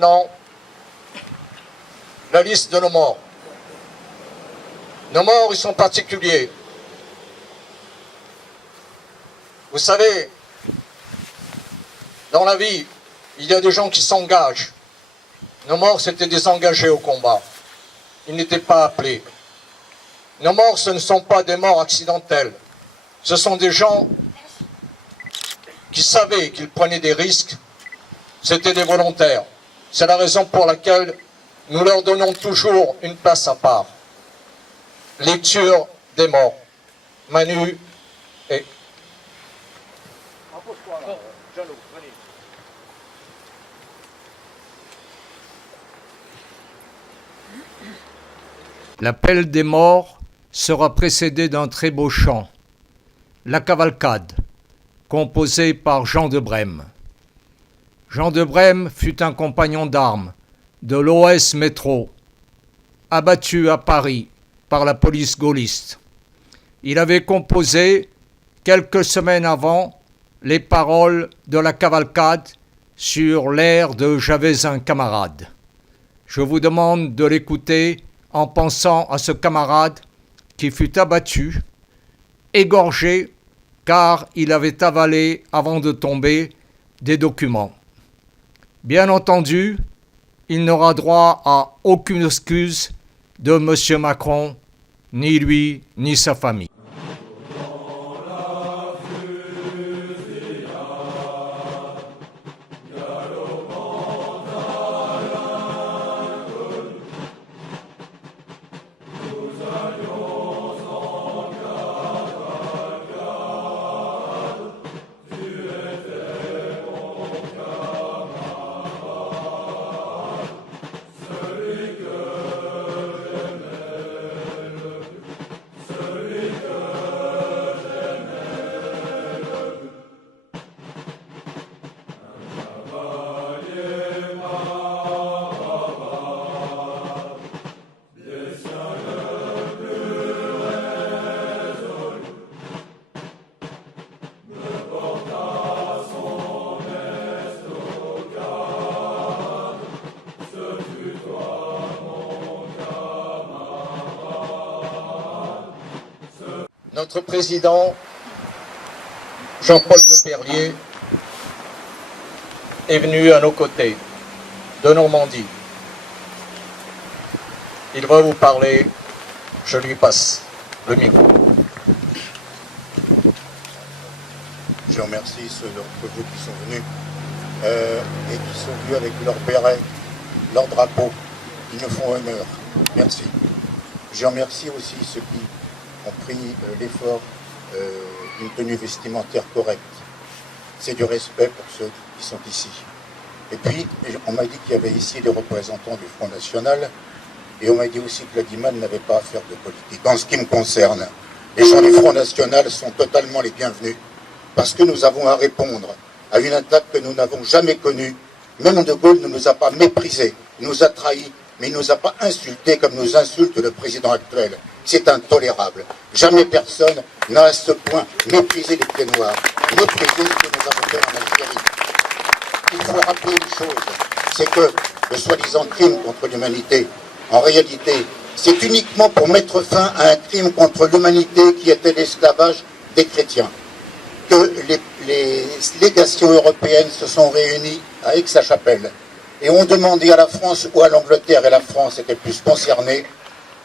maintenant la liste de nos morts. Nos morts, ils sont particuliers. Vous savez, dans la vie, il y a des gens qui s'engagent. Nos morts, c'était des engagés au combat. Ils n'étaient pas appelés. Nos morts, ce ne sont pas des morts accidentelles. Ce sont des gens qui savaient qu'ils prenaient des risques. C'était des volontaires. C'est la raison pour laquelle nous leur donnons toujours une place à part. Lecture des morts. Manu et... L'appel des morts sera précédé d'un très beau chant, La Cavalcade, composé par Jean de Brême. Jean de Brême fut un compagnon d'armes de l'OS Métro, abattu à Paris par la police gaulliste. Il avait composé, quelques semaines avant, les paroles de La Cavalcade sur l'air de J'avais un camarade. Je vous demande de l'écouter en pensant à ce camarade qui fut abattu, égorgé, car il avait avalé, avant de tomber, des documents. Bien entendu, il n'aura droit à aucune excuse de M. Macron, ni lui, ni sa famille. Notre président, Jean-Paul Leperrier, est venu à nos côtés, de Normandie. Il va vous parler, je lui passe le micro. Je remercie ceux d'entre vous qui sont venus et qui sont venus avec leur béret, leur drapeau. Ils nous font honneur. Merci. Je remercie aussi ceux qui ont pris l'effort d'une tenue vestimentaire correcte. C'est du respect pour ceux qui sont ici. Et puis, on m'a dit qu'il y avait ici des représentants du Front National, et on m'a dit aussi que la DIMAN n'avait pas à faire de politique. En ce qui me concerne, les gens du Front National sont totalement les bienvenus, parce que nous avons à répondre à une attaque que nous n'avons jamais connue. Même De Gaulle ne nous a pas méprisés, il nous a trahis, mais il ne nous a pas insultés comme nous insulte le président actuel. C'est intolérable. Jamais personne n'a à ce point méprisé les pieds noirs, méprisé ce que nous avons fait en Algérie. Il faut rappeler une chose, c'est que le soi-disant crime contre l'humanité, en réalité, c'est uniquement pour mettre fin à un crime contre l'humanité qui était l'esclavage des chrétiens. Que les légations européennes se sont réunies à Aix-la-Chapelle et ont demandé à la France ou à l'Angleterre, et la France était plus concernée,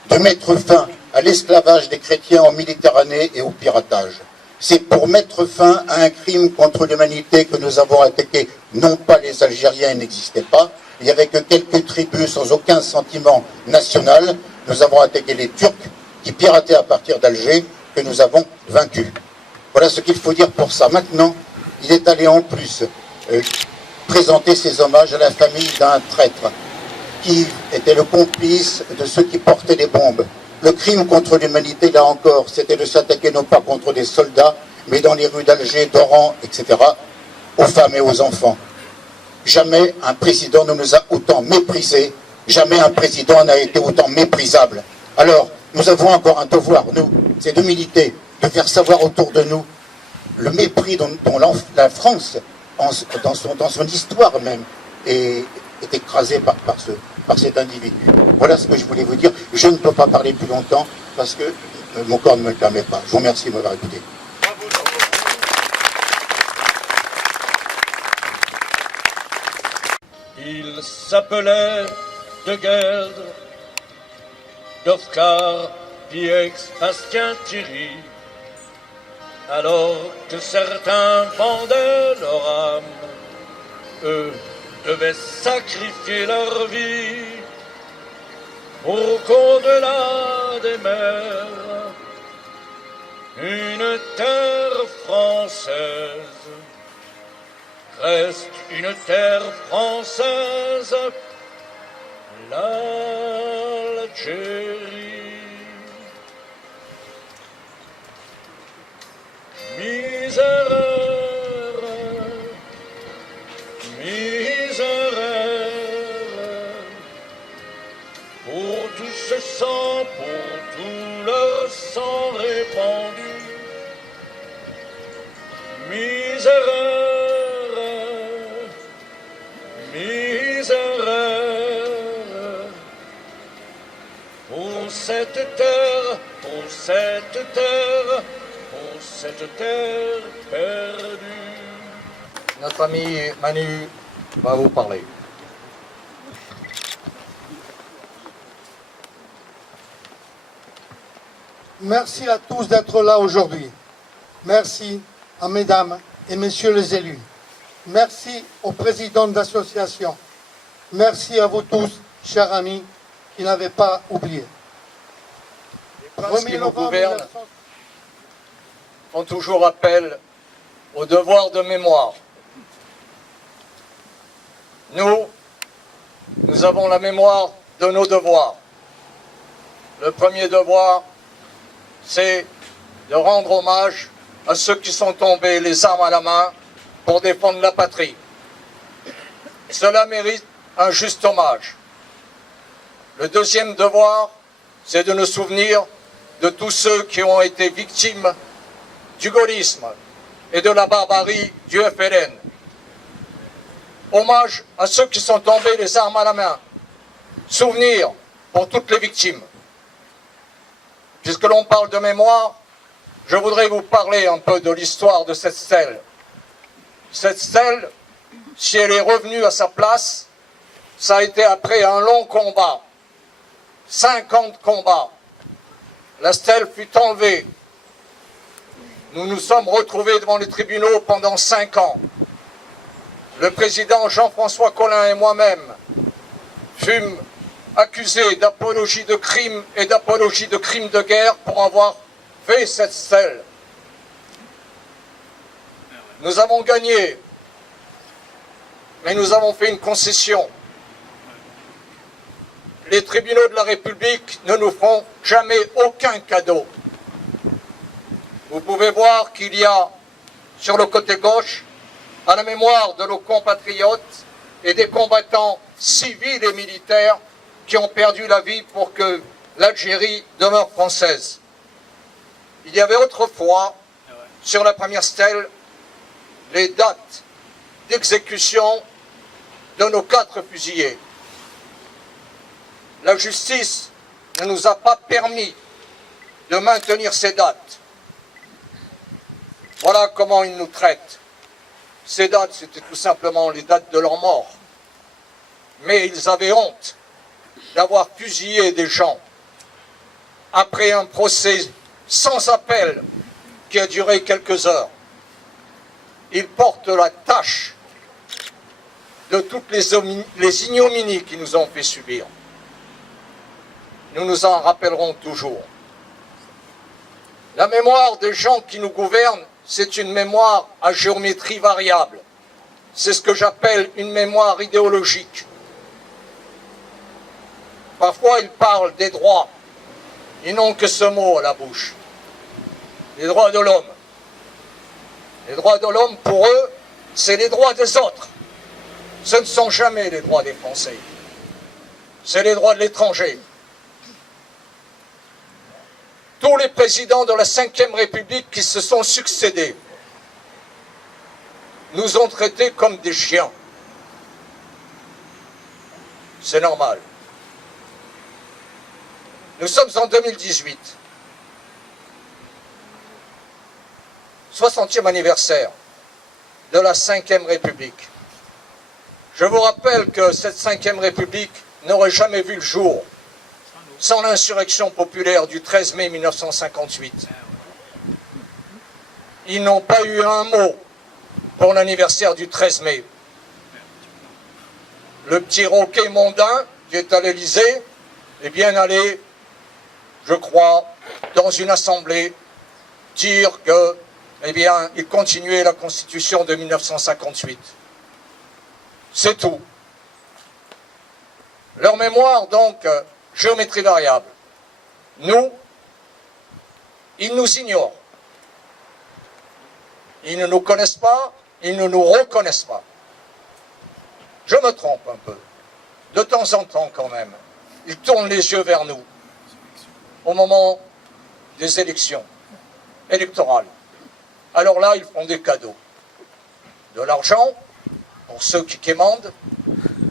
de mettre fin à l'esclavage des chrétiens en Méditerranée et au piratage. C'est pour mettre fin à un crime contre l'humanité que nous avons attaqué, non pas les Algériens, ils n'existaient pas, il n'y avait que quelques tribus sans aucun sentiment national, nous avons attaqué les Turcs qui pirataient à partir d'Alger, que nous avons vaincus. Voilà ce qu'il faut dire pour ça. Maintenant, il est allé en plus présenter ses hommages à la famille d'un traître qui était le complice de ceux qui portaient des bombes. Le crime contre l'humanité, là encore, c'était de s'attaquer non pas contre des soldats, mais dans les rues d'Alger, d'Oran, etc., aux femmes et aux enfants. Jamais un président ne nous a autant méprisés, jamais un président n'a été autant méprisable. Alors, nous avons encore un devoir, nous, c'est de militer, de faire savoir autour de nous le mépris dont la France, dans son histoire même, est est écrasé par cet individu. Voilà ce que je voulais vous dire. Je ne peux pas parler plus longtemps parce que mon corps ne me le permet pas. Je vous remercie de m'avoir écouté. Il s'appelait De Gueldre, d'Oscar, Piex, Bastien, Thierry. Alors que certains vendaient leur âme, eux devaient sacrifier leur vie pour qu'au-delà des mers, une terre française reste une terre française, l'Algérie. Miséraire, miséraire, pour tous ces sangs, pour tout leur sang répandu. Miséraire, miséraire, pour cette terre, pour cette terre, pour cette terre perdue. Notre ami Manu va vous parler. Merci à tous d'être là aujourd'hui. Merci à mesdames et messieurs les élus. Merci aux présidents d'associations. Merci à vous tous, chers amis, qui n'avez pas oublié. Les princes qui nous gouvernent font toujours appel au devoir de mémoire. Nous avons la mémoire de nos devoirs. Le premier devoir, c'est de rendre hommage à ceux qui sont tombés les armes à la main pour défendre la patrie. Cela mérite un juste hommage. Le deuxième devoir, c'est de nous souvenir de tous ceux qui ont été victimes du gaullisme et de la barbarie du FLN. Hommage à ceux qui sont tombés les armes à la main. Souvenir pour toutes les victimes. Puisque l'on parle de mémoire, je voudrais vous parler un peu de l'histoire de cette stèle. Cette stèle, si elle est revenue à sa place, ça a été après un long combat. 50 combats. La stèle fut enlevée. Nous nous sommes retrouvés devant les tribunaux pendant 5 ans. Le président Jean-François Collin et moi-même fûmes accusés d'apologie de crimes et d'apologie de crimes de guerre pour avoir fait cette stèle. Nous avons gagné, mais nous avons fait une concession. Les tribunaux de la République ne nous feront jamais aucun cadeau. Vous pouvez voir qu'il y a sur le côté gauche, à la mémoire de nos compatriotes et des combattants civils et militaires qui ont perdu la vie pour que l'Algérie demeure française. Il y avait autrefois, sur la première stèle, les dates d'exécution de nos 4 fusillés. La justice ne nous a pas permis de maintenir ces dates. Voilà comment ils nous traitent. Ces dates, c'était tout simplement les dates de leur mort. Mais ils avaient honte d'avoir fusillé des gens après un procès sans appel qui a duré quelques heures. Ils portent la tâche de toutes les ignominies qu'ils nous ont fait subir. Nous nous en rappellerons toujours. La mémoire des gens qui nous gouvernent, c'est une mémoire à géométrie variable. C'est ce que j'appelle une mémoire idéologique. Parfois, ils parlent des droits. Ils n'ont que ce mot à la bouche. Les droits de l'homme. Les droits de l'homme, pour eux, c'est les droits des autres. Ce ne sont jamais les droits des Français. C'est les droits de l'étranger. Tous les présidents de la Ve République qui se sont succédés nous ont traités comme des chiens. C'est normal. Nous sommes en 2018. 60e anniversaire de la Ve République. Je vous rappelle que cette Ve République n'aurait jamais vu le jour sans l'insurrection populaire du 13 mai 1958. Ils n'ont pas eu un mot pour l'anniversaire du 13 mai. Le petit Roquet mondain qui est à l'Élysée est bien allé, je crois, dans une assemblée, dire que, eh bien, il continuait la Constitution de 1958. C'est tout. Leur mémoire, donc, géométrie variable. Nous, ils nous ignorent. Ils ne nous connaissent pas, ils ne nous reconnaissent pas. Je me trompe un peu. De temps en temps, quand même, ils tournent les yeux vers nous au moment des élections électorales. Alors là, ils font des cadeaux. De l'argent, pour ceux qui quémandent,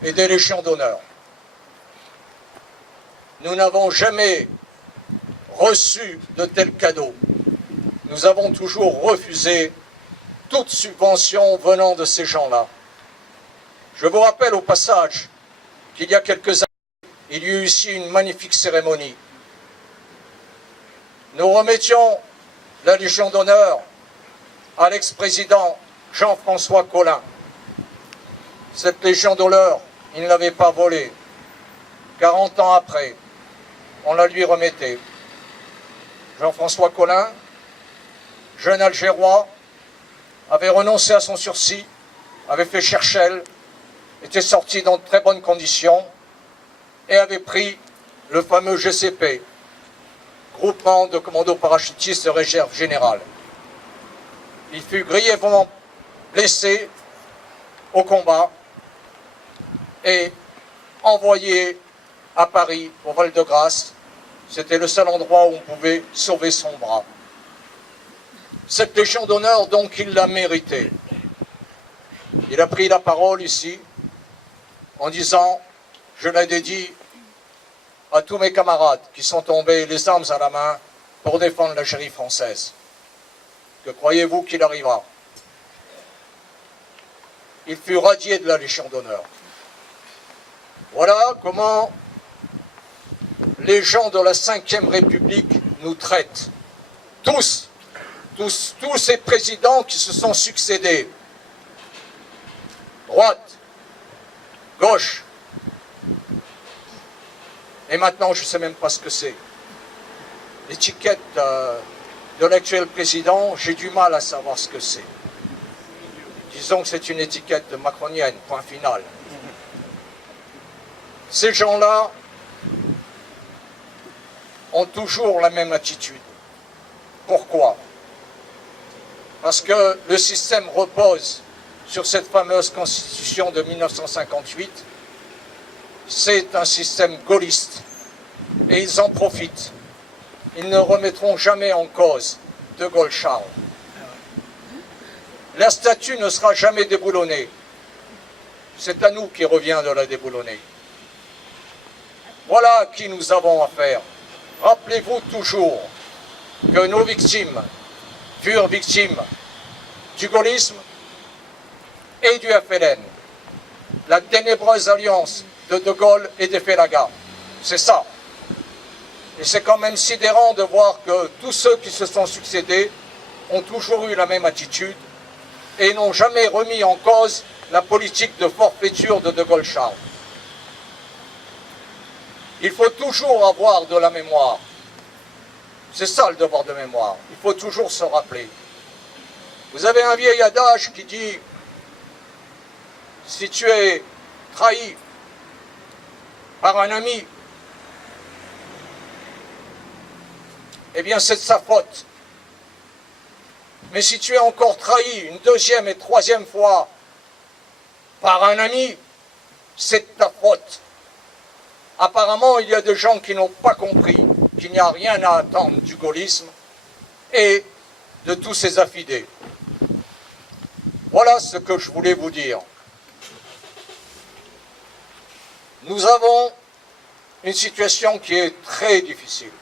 et des légions d'honneur. Nous n'avons jamais reçu de tels cadeaux. Nous avons toujours refusé toute subvention venant de ces gens-là. Je vous rappelle au passage qu'il y a quelques années, il y eut ici une magnifique cérémonie. Nous remettions la Légion d'honneur à l'ex-président Jean-François Collin. Cette Légion d'honneur, il ne l'avait pas volée. 40 ans après, on la lui remettait. Jean-François Collin, jeune Algérois, avait renoncé à son sursis, avait fait Cherchel, était sorti dans de très bonnes conditions et avait pris le fameux GCP, groupement de commandos parachutistes de réserve générale. Il fut grièvement blessé au combat et envoyé à Paris, au Val-de-Grâce. C'était le seul endroit où on pouvait sauver son bras. Cette Légion d'honneur, donc, il l'a méritée. Il a pris la parole ici en disant, je la dédie à tous mes camarades qui sont tombés les armes à la main pour défendre l'Algérie française. Que croyez-vous qu'il arrivera? Il fut radié de la Légion d'honneur. Voilà comment les gens de la Ve République nous traitent. Tous ces présidents qui se sont succédés. Droite, gauche. Et maintenant, je ne sais même pas ce que c'est. L'étiquette de l'actuel président, j'ai du mal à savoir ce que c'est. Disons que c'est une étiquette macronienne, point final. Ces gens-là ont toujours la même attitude. Pourquoi? Parce que le système repose sur cette fameuse constitution de 1958. C'est un système gaulliste et ils en profitent. Ils ne remettront jamais en cause de Gaulle-Charles. La statue ne sera jamais déboulonnée. C'est à nous qu'il revient de la déboulonner. Voilà à qui nous avons affaire. Rappelez-vous toujours que nos victimes furent victimes du gaullisme et du FLN. La ténébreuse alliance de Gaulle et des Félaga. C'est ça. Et c'est quand même sidérant de voir que tous ceux qui se sont succédés ont toujours eu la même attitude et n'ont jamais remis en cause la politique de forfaiture de Gaulle-Charles. Il faut toujours avoir de la mémoire. C'est ça le devoir de mémoire. Il faut toujours se rappeler. Vous avez un vieil adage qui dit « Si tu es trahi par un ami, eh bien c'est de sa faute. Mais si tu es encore trahi une deuxième et troisième fois par un ami, c'est de ta faute. » Apparemment, il y a des gens qui n'ont pas compris qu'il n'y a rien à attendre du gaullisme et de tous ses affidés. Voilà ce que je voulais vous dire. Nous avons une situation qui est très difficile.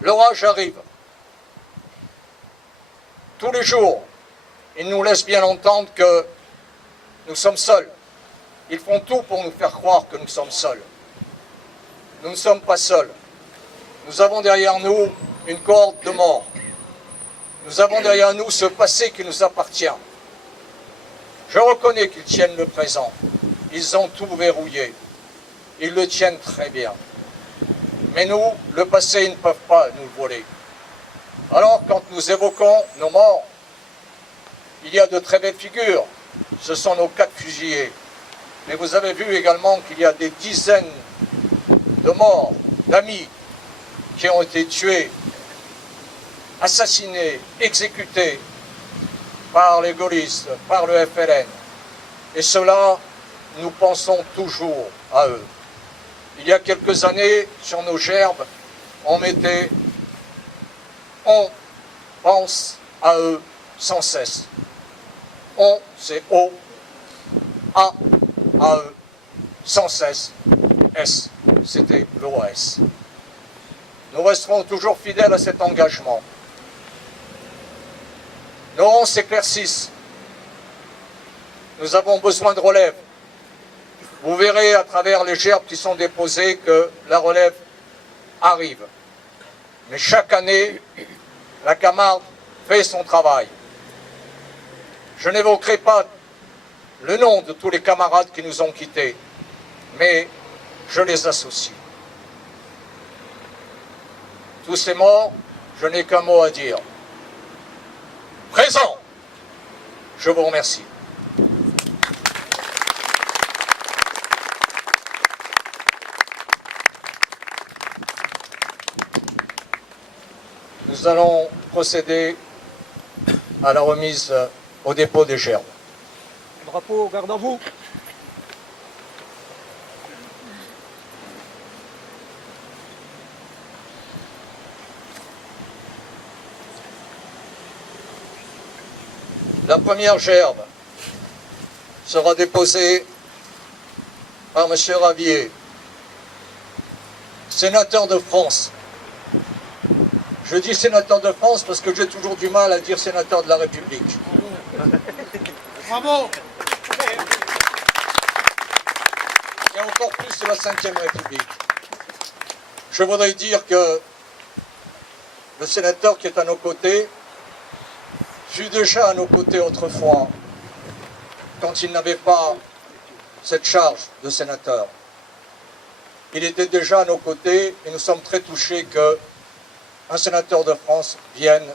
L'orage arrive. Tous les jours, ils nous laissent bien entendre que nous sommes seuls. Ils font tout pour nous faire croire que nous sommes seuls. Nous ne sommes pas seuls. Nous avons derrière nous une cohorte de morts. Nous avons derrière nous ce passé qui nous appartient. Je reconnais qu'ils tiennent le présent. Ils ont tout verrouillé. Ils le tiennent très bien. Mais nous, le passé, ils ne peuvent pas nous le voler. Alors, quand nous évoquons nos morts, il y a de très belles figures. Ce sont nos 4 fusillés. Mais vous avez vu également qu'il y a des dizaines de morts, d'amis, qui ont été tués, assassinés, exécutés par les gaullistes, par le FLN. Et cela, nous pensons toujours à eux. Il y a quelques années, sur nos gerbes, on mettait « On pense à eux sans cesse ». On, c'est O, A, à eux, sans cesse, S, c'était l'OAS. Nous resterons toujours fidèles à cet engagement. Nos rangs s'éclaircissent. Nous avons besoin de relève. Vous verrez à travers les gerbes qui sont déposées que la relève arrive. Mais chaque année, la Camargue fait son travail. Je n'évoquerai pas le nom de tous les camarades qui nous ont quittés, mais je les associe. Tous ces morts, je n'ai qu'un mot à dire. Présent. Je vous remercie. Nous allons procéder à la remise au dépôt des gerbes. Drapeau, garde à vous. La première gerbe sera déposée par M. Ravier, sénateur de France. Je dis sénateur de France parce que j'ai toujours du mal à dire sénateur de la République. Bravo. Et encore plus de la Ve République. Je voudrais dire que le sénateur qui est à nos côtés fut déjà à nos côtés autrefois, quand il n'avait pas cette charge de sénateur. Il était déjà à nos côtés et nous sommes très touchés qu'un sénateur de France vienne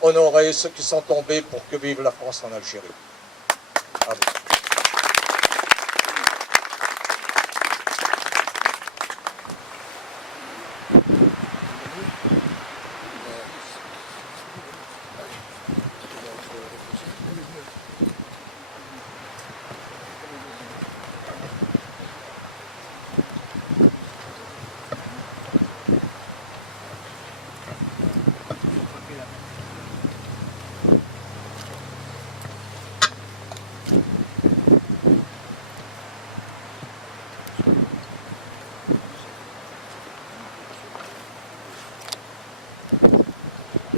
honorer ceux qui sont tombés pour que vive la France en Algérie. À vous.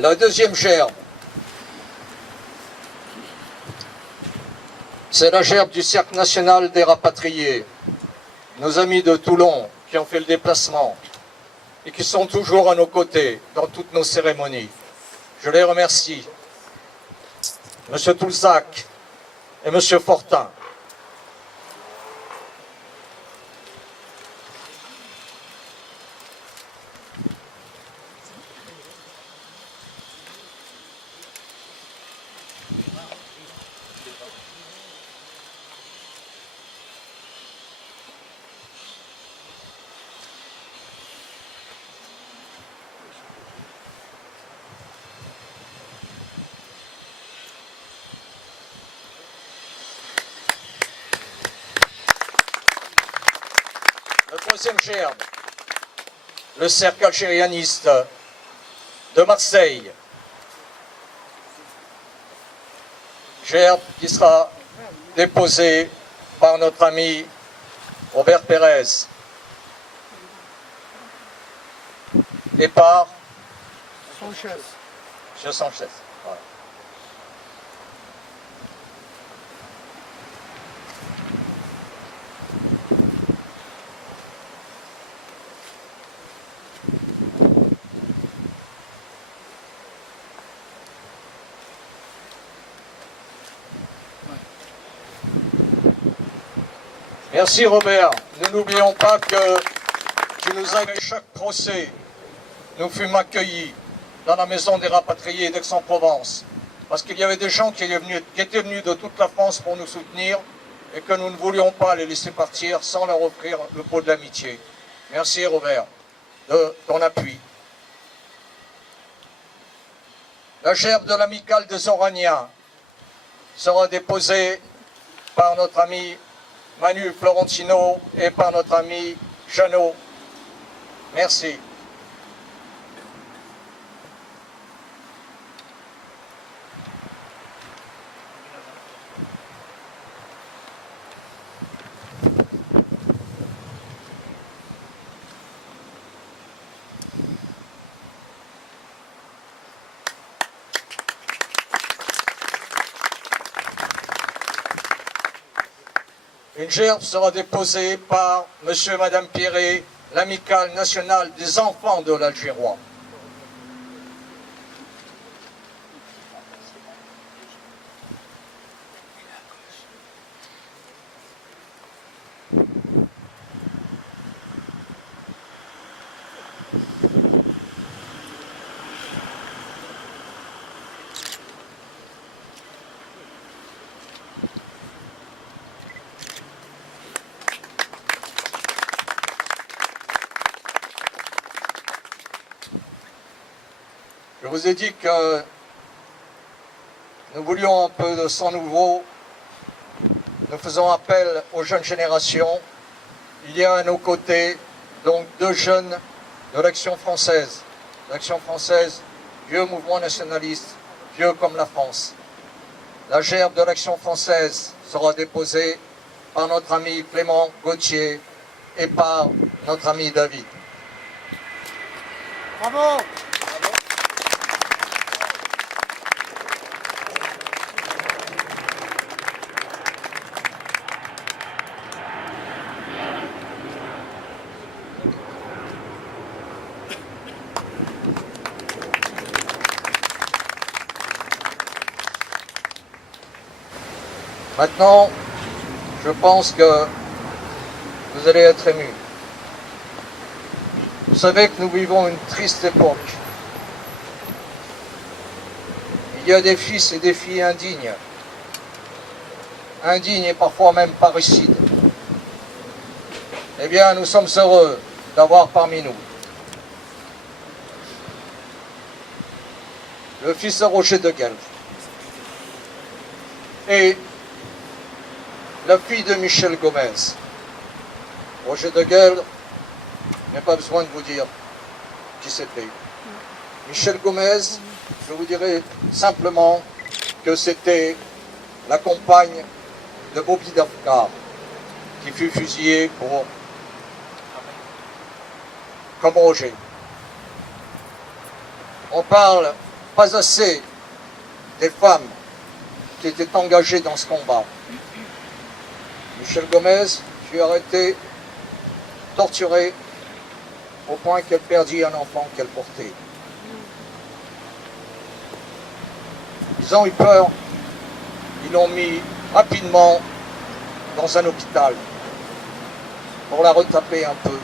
La deuxième gerbe, c'est la gerbe du Cercle national des rapatriés, nos amis de Toulon qui ont fait le déplacement et qui sont toujours à nos côtés dans toutes nos cérémonies. Je les remercie, M. Toulzac et M. Fortin. Le troisième gerbe, le cercle algérianiste de Marseille. Gerbe qui sera déposée par notre ami Robert Pérez et par Sanchez. M. Sanchez. Voilà. Merci Robert. Nous n'oublions pas que tu nous as à chaque procès. Nous fûmes accueillis dans la maison des rapatriés d'Aix-en-Provence. Parce qu'il y avait des gens qui étaient venus de toute la France pour nous soutenir et que nous ne voulions pas les laisser partir sans leur offrir le pot de l'amitié. Merci Robert de ton appui. La gerbe de l'amicale des Oraniens sera déposée par notre ami Manu Florentino et par notre ami Jeannot. Merci. Une gerbe sera déposée par Monsieur et Madame Pierret, l'amicale nationale des enfants de l'Algérois. Je vous ai dit que nous voulions un peu de sang nouveau. Nous faisons appel aux jeunes générations. Il y a à nos côtés donc deux jeunes de l'Action française. L'Action française, vieux mouvement nationaliste, vieux comme la France. La gerbe de l'Action française sera déposée par notre ami Clément Gauthier et par notre ami David. Bravo! Maintenant, je pense que vous allez être émus. Vous savez que nous vivons une triste époque. Il y a des fils et des filles indignes. Indignes et parfois même parricides. Eh bien, nous sommes heureux d'avoir parmi nous le fils de Roger de Guelph et la fille de Michel Gomez. Roger de Guelph, je n'ai pas besoin de vous dire qui c'était. Michel Gomez, je vous dirai simplement que c'était la compagne de Bobby Dafkar, qui fut fusillé comme Roger. On parle pas assez des femmes qui étaient engagées dans ce combat. Michel Gomez fut arrêtée, torturée, au point qu'elle perdit un enfant qu'elle portait. Ils ont eu peur, ils l'ont mis rapidement dans un hôpital pour la retaper un peu,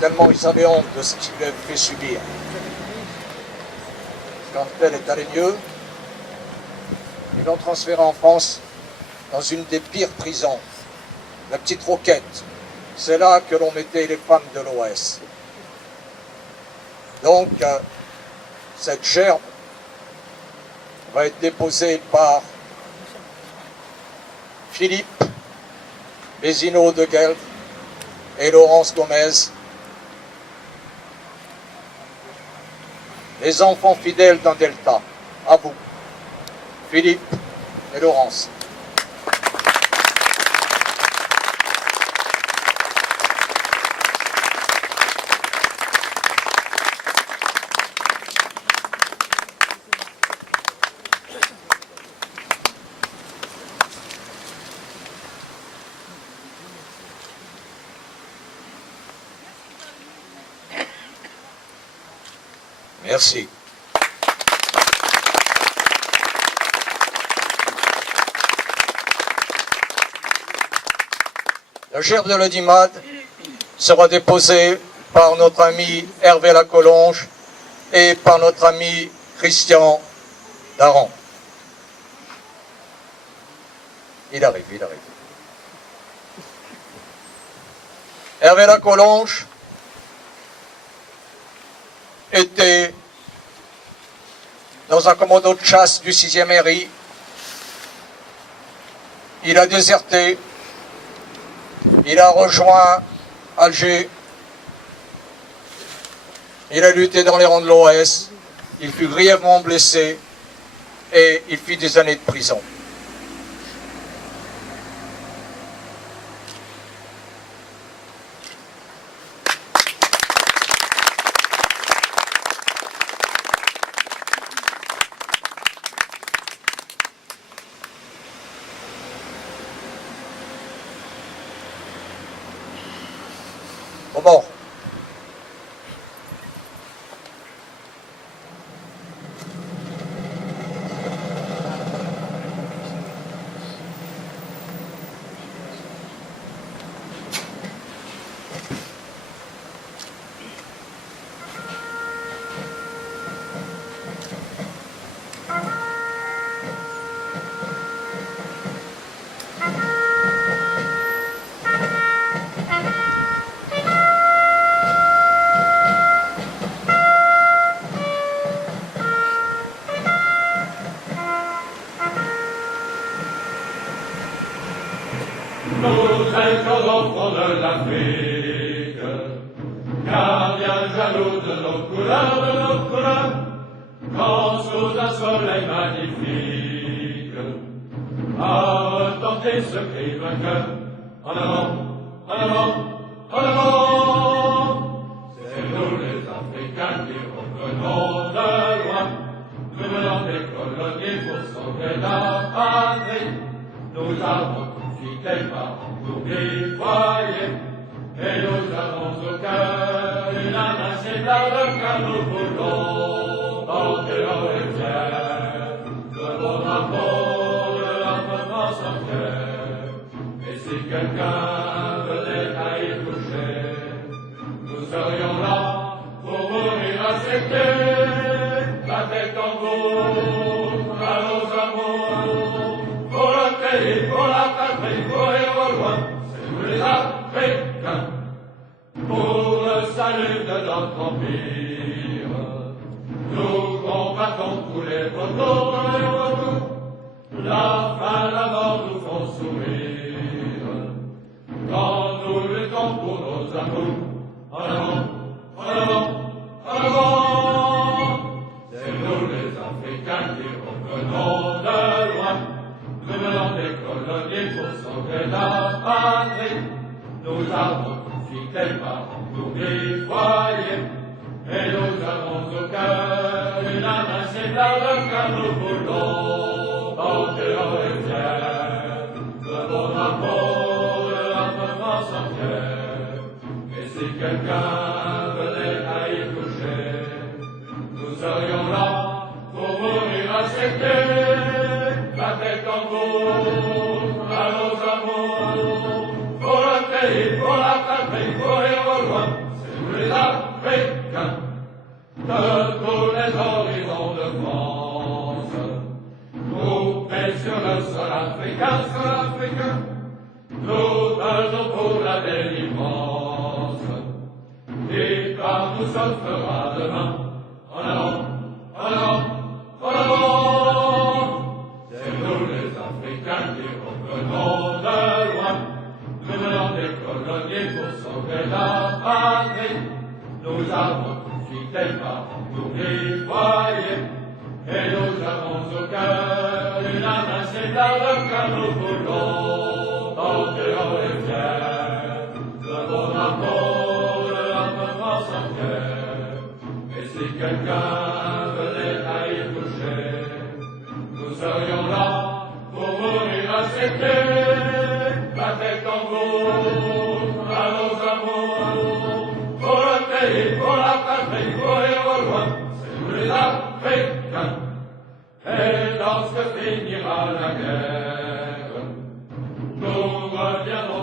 tellement ils avaient honte de ce qu'ils lui avaient fait subir. Quand elle est allée mieux, ils l'ont transférée en France dans une des pires prisons, la Petite Roquette. C'est là que l'on mettait les femmes de l'OS. Donc, cette gerbe va être déposée par Philippe Bézineau de Guelph et Laurence Gomez, les enfants fidèles d'un Delta. À vous, Philippe et Laurence. Merci. La gerbe de l'audimat sera déposée par notre ami Hervé Lacolonge et par notre ami Christian Daran. Il arrive. Hervé Lacolonge était dans un commando de chasse du 6e RI. Il a déserté. Il a rejoint Alger. Il a lutté dans les rangs de l'OS. Il fut grièvement blessé et il fit des années de prison. Bon. Nous êtes enfants de l'Afrique, gardiens jaloux de nos couleurs, quand sous un soleil magnifique, a retenti ce cri vainqueur, en avant, en avant, en avant. C'est nous les Africains qui revenons de loin, nous venons des colonies pour sauver la patrie. Nous avons quitté par pour déployer, et nous avons au cœur une invincible car nous voulons porter au héritière le beau drapeau de notre France entière. Et si quelqu'un venait à y toucher, nous serions là pour mourir à ses pieds, la tête en haut à nos amours, pour le pays, pour la patrie, pour les Gaulois, c'est nous les Africains, pour le salut de notre empire. Nous combattons tous les vautours et retours, la faim, la mort nous font sourire. Quand nous luttons pour nos amours, en avant, en avant, en avant. C'est nous les Africains qui revenons de loin, nous venons des colonies pour sauver la patrie. Nous avons tout quitté par nous foyer, et nous avons au cœur une invincible car nous voulons porter au héritière le beau drapeau de notre France entière. Et si quelqu'un venait à y toucher, nous serions là pour mourir à ses pieds, la tête en haut à nos amours, pour le pays, pour la patrie, pour les Gaulois, c'est nous les Africains, de tous les horizons de France, groupés sur le sol africain, nous venons pour la délivrance, l'histoire nous sauvera demain, en avant, en avant, en avant. C'est nous les Africains qui revenons de loin, nous venons des colonies pour sauver la patrie. Nous avons tout quitté par nous foyer, et nous avons au cœur une invincible car nous voulons porter au héritière le beau drapeau de notre France entière. Et si quelqu'un venait à y toucher, nous serions là pour mourir à ses pieds, la tête en haut à nos amours, pour le pays, pour la patrie, pour les Gaulois, c'est les Africains. Et lorsque finira la guerre, nous reviendrons